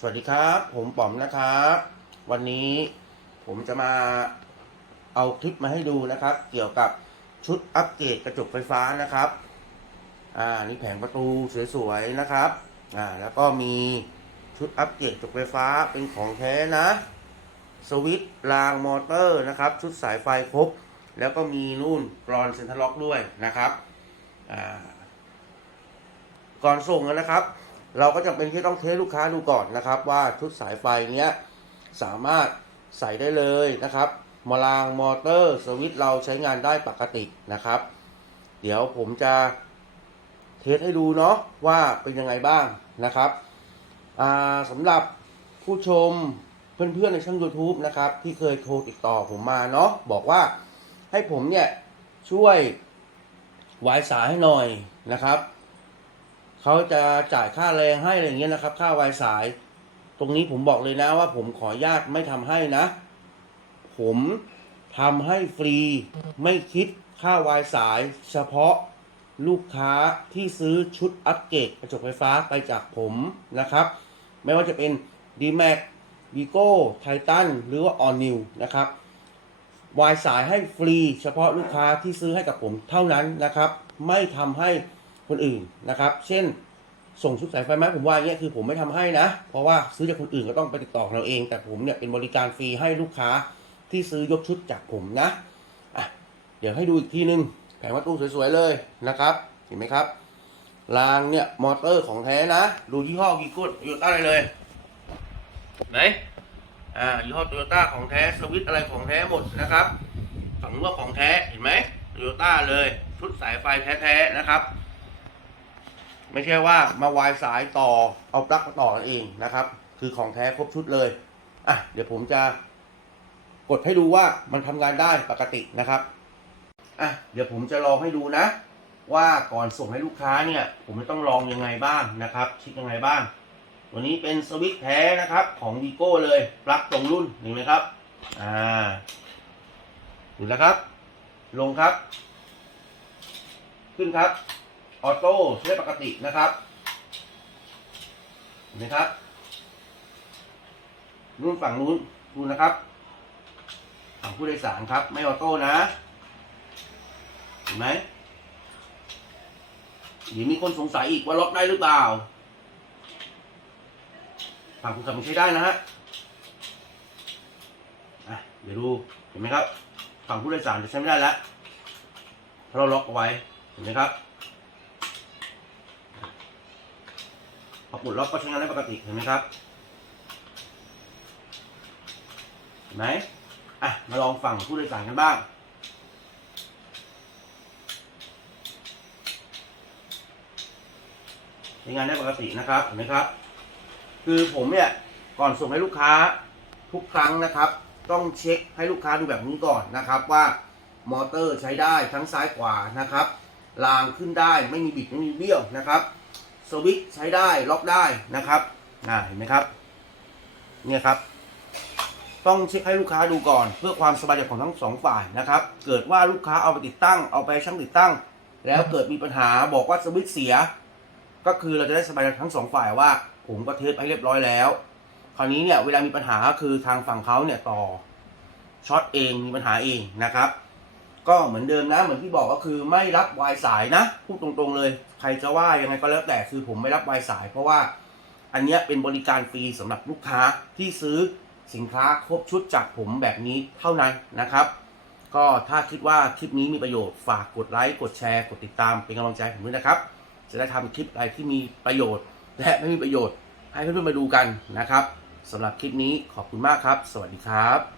สวัสดีครับ ผมป๋อมนะครับ วันนี้ผมจะมาเอาคลิปมาให้ดูนะครับ เกี่ยวกับชุดอัปเกรดกระจกไฟฟ้านะครับ อ่านี่แผงประตูสวยๆนะครับอ่าแล้วก็มีชุดอัปเกรดกระจกไฟฟ้าเป็นของแท้นะ สวิตช์รางมอเตอร์นะครับ ชุดสายไฟครบ แล้วก็มีนู่นกรอนเซ็นทรัลล็อกด้วยนะครับอ่าก่อนส่งนะครับ เราก็จำเป็นที่ต้องเทสลูกค้าดูก่อนนะครับ ว่าชุดสายไฟเนี้ยสามารถใส่ได้เลยนะครับมารางมอเตอร์สวิตช์เราใช้งานได้ปกตินะครับ เดี๋ยวผมจะเทสให้ดูเนาะว่าเป็นยังไงบ้างนะครับสำหรับผู้ชมเพื่อนๆในช่อง YouTube นะครับ ที่เคยโทรติดต่อผมมาเนาะบอกว่าให้ผมเนี่ยช่วยวายสายให้หน่อยนะครับ เขาจะจ่ายค่าแรงให้อะไรอย่างเงี้ยนะครับ ค่าวายสาย ตรงนี้ผมบอกเลยนะว่าผมขออนุญาตไม่ทำให้นะ ผมทำให้ฟรีไม่คิดค่าวายสาย เฉพาะลูกค้าที่ซื้อชุดอัปเกรดกระจกไฟฟ้าไปจากผมนะครับ ไม่ว่าจะเป็น d m a x v i g o Titan หรือว่า All New นะครับวายสายให้ฟรีเฉพาะลูกค้าที่ซื้อให้กับผมเท่านั้นนะครับ ไม่ทำให้ คนอื่นนะครับ เช่นส่งชุดสายไฟไหมผมว่าอย่างเงี้ยคือผมไม่ทำให้นะ เพราะว่าซื้อจากคนอื่นก็ต้องไปติดต่อเราเอง แต่ผมเนี่ยเป็นบริการฟรีให้ลูกค้าที่ซื้อยกชุดจากผมนะอะเดี๋ยวให้ดูอีกทีนึงแผงประตูสวยๆเลยนะครับ เห็นไหมครับรางเนี่ยมอเตอร์ของแท้นะ ดูยี่ห้อกีกุดโยต้าได้เลยไหนอ่ายี่ห้อโตโยต้าของแท้สวิตอะไรของแท้หมดนะครับฝั่งนู้นก็ของแท้เห็นไหมโตโยต้าเลยชุดสายไฟแท้ๆนะครับ ไม่ใช่ว่ามาวายสายต่อเอาปลั๊กมาต่อเองนะครับ คือของแท้ครบชุดเลยอะเดี๋ยวผมจะกดให้ดูว่ามันทำงานได้ปกตินะครับอะเดี๋ยวผมจะลองให้ดูนะ ว่าก่อนส่งให้ลูกค้าเนี่ย ผมจะต้องลองยังไงบ้างนะครับช็คยังไงบ้าง ตัวนี้เป็นสวิตช์แท้นะครับของวีโก้เลยปลั๊กตรงรุ่นเห็นไหมครับอ่าดูนะครับ ลงครับ ขึ้นครับ ออโต้ใช้ปกตินะครับเห็นไหมครับรุ่นฝั่งนู้นดูนะครับฝั่งผู้โดยสารครับ ไม่ออโต้นะ เห็นไหมเดี๋ยวมีคนสงสัยอีกว่าล็อกได้หรือเปล่า ฝั่งคุณขับมันใช้ได้นะฮะอะเดี๋ยวดู เห็นไหมครับ ฝั่งผู้โดยสารจะใช้ไม่ได้แล้วเพราะเราล็อกเอาไว้ เห็นไหมครับ พอปลดล็อกก็ใช้งานได้ปกติเห็นไหมครับเห็นไหมอะมาลองฝั่งผู้โดยสารกันบ้างใช้งานได้ปกตินะครับเห็นไหมครับ คือผมเนี่ยก่อนส่งให้ลูกค้าทุกครั้งนะครับ ต้องเช็คให้ลูกค้าดูแบบนี้ก่อนนะครับว่ามอเตอร์ใช้ได้ทั้งซ้ายขวานะครับรางขึ้นได้ไม่มีบิดไม่มีเบี้ยวนะครับ สวิตช์ใช้ได้ล็อกได้นะครับอ่าเห็นไหมครับ เนี่ยครับ ต้องเช็คให้ลูกค้าดูก่อน เพื่อความสบายใจของทั้งสองฝ่ายนะครับ เกิดว่าลูกค้าเอาไปติดตั้งเอาไปช่างติดตั้ง แล้วเกิดมีปัญหาบอกว่าสวิตช์เสีย ก็คือเราจะได้สบายใจทั้งสองฝ่ายว่า ผมก็เทสให้เรียบร้อยแล้ว คราวนี้เนี่ยเวลามีปัญหาก็คือทางฝั่งเขาเนี่ยต่อช็อตเองมีปัญหาเองนะครับ ก็เหมือนเดิมนะเหมือนที่บอกก็คือไม่รับวายสายนะพูดตรงๆเลย ใครจะว่ายังไงก็แล้วแต่คือผมไม่รับวายสาย เพราะว่าอันนี้เป็นบริการฟรีสำหรับลูกค้าที่ซื้อสินค้าครบชุดจากผมแบบนี้เท่านั้นนะครับ ก็ถ้าคิดว่าคลิปนี้มีประโยชน์ฝากกดไลค์กดแชร์ กดติดตามเป็นกำลังใจผมด้วยนะครับ จะได้ทำคลิปอะไรที่มีประโยชน์ และไม่มีประโยชน์ ให้เพื่อนๆมาดูกันนะครับสำหรับคลิปนี้ขอบคุณมากครับ สวัสดีครับ